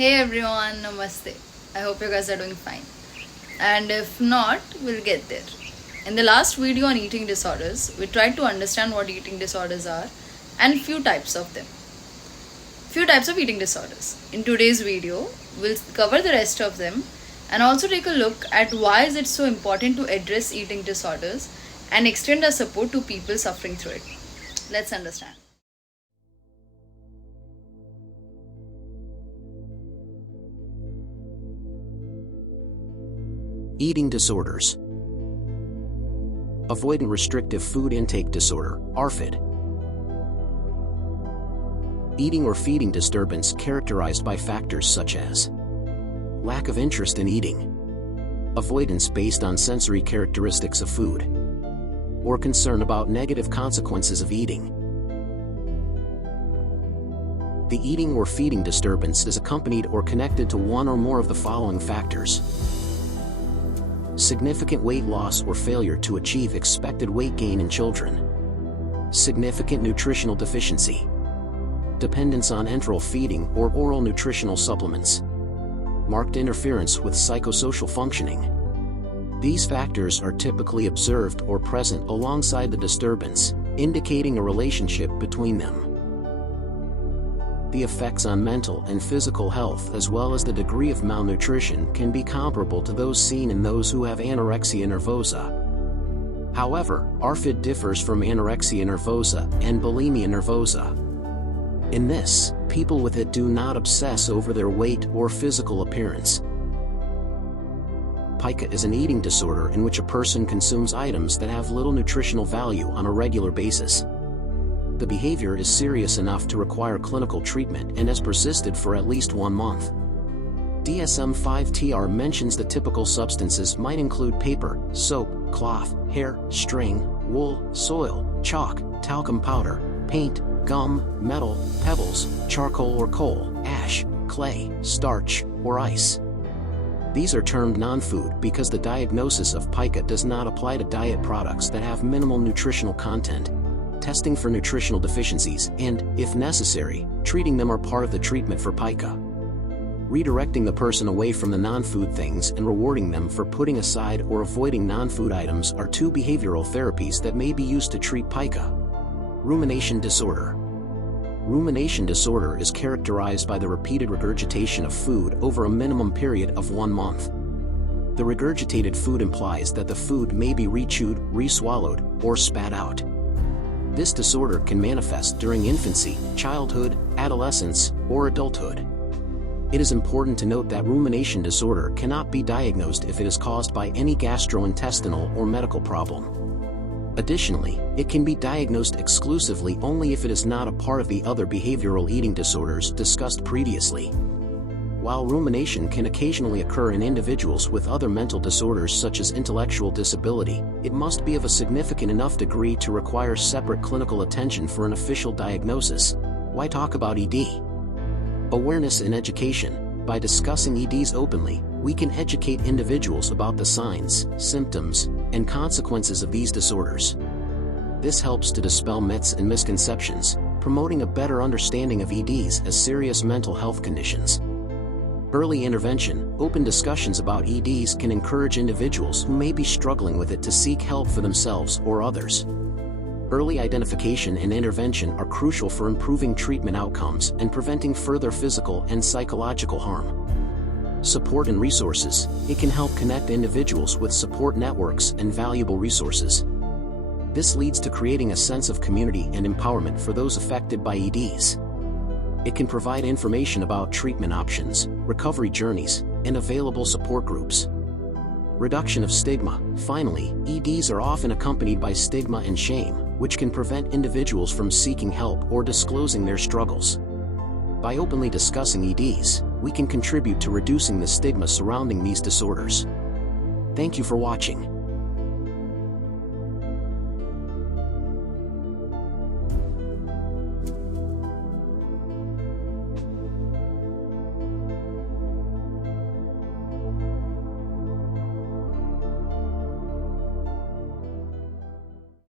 Hey everyone, namaste. I hope you guys are doing fine. And if not, we'll get there. In the last video on eating disorders, we tried to understand what eating disorders are and few types of them. Few types of eating disorders. In today's video, we'll cover the rest of them and also take a look at why is it so important to address eating disorders and extend our support to people suffering through it. Let's understand. Eating disorders. Avoidant restrictive food intake disorder, ARFID. Eating or feeding disturbance characterized by factors such as lack of interest in eating, avoidance based on sensory characteristics of food, or concern about negative consequences of eating. The eating or feeding disturbance is accompanied or connected to one or more of the following factors: significant weight loss or failure to achieve expected weight gain in children, significant nutritional deficiency, dependence on enteral feeding or oral nutritional supplements, marked interference with psychosocial functioning. These factors are typically observed or present alongside the disturbance, indicating a relationship between them. The effects on mental and physical health as well as the degree of malnutrition can be comparable to those seen in those who have anorexia nervosa. However, ARFID differs from anorexia nervosa and bulimia nervosa. In this, people with it do not obsess over their weight or physical appearance. Pica is an eating disorder in which a person consumes items that have little nutritional value on a regular basis. The behavior is serious enough to require clinical treatment and has persisted for at least 1 month. DSM-5-TR mentions the typical substances might include paper, soap, cloth, hair, string, wool, soil, chalk, talcum powder, paint, gum, metal, pebbles, charcoal or coal, ash, clay, starch, or ice. These are termed non-food because the diagnosis of pica does not apply to diet products that have minimal nutritional content. Testing for nutritional deficiencies and, if necessary, treating them are part of the treatment for pica. Redirecting the person away from the non-food things and rewarding them for putting aside or avoiding non-food items are two behavioral therapies that may be used to treat pica. Rumination disorder. Rumination disorder is characterized by the repeated regurgitation of food over a minimum period of 1 month. The regurgitated food implies that the food may be rechewed, reswallowed, or spat out. This disorder can manifest during infancy, childhood, adolescence, or adulthood. It is important to note that rumination disorder cannot be diagnosed if it is caused by any gastrointestinal or medical problem. Additionally, it can be diagnosed exclusively only if it is not a part of the other behavioral eating disorders discussed previously. While rumination can occasionally occur in individuals with other mental disorders such as intellectual disability, it must be of a significant enough degree to require separate clinical attention for an official diagnosis. Why talk about ED? Awareness and education. By discussing EDs openly, we can educate individuals about the signs, symptoms, and consequences of these disorders. This helps to dispel myths and misconceptions, promoting a better understanding of EDs as serious mental health conditions. Early intervention. Open discussions about EDs can encourage individuals who may be struggling with it to seek help for themselves or others. Early identification and intervention are crucial for improving treatment outcomes and preventing further physical and psychological harm. Support and resources. It can help connect individuals with support networks and valuable resources. This leads to creating a sense of community and empowerment for those affected by EDs. It can provide information about treatment options, recovery journeys, and available support groups. Reduction of stigma. Finally, EDs are often accompanied by stigma and shame, which can prevent individuals from seeking help or disclosing their struggles. By openly discussing EDs, we can contribute to reducing the stigma surrounding these disorders. Thank you for watching.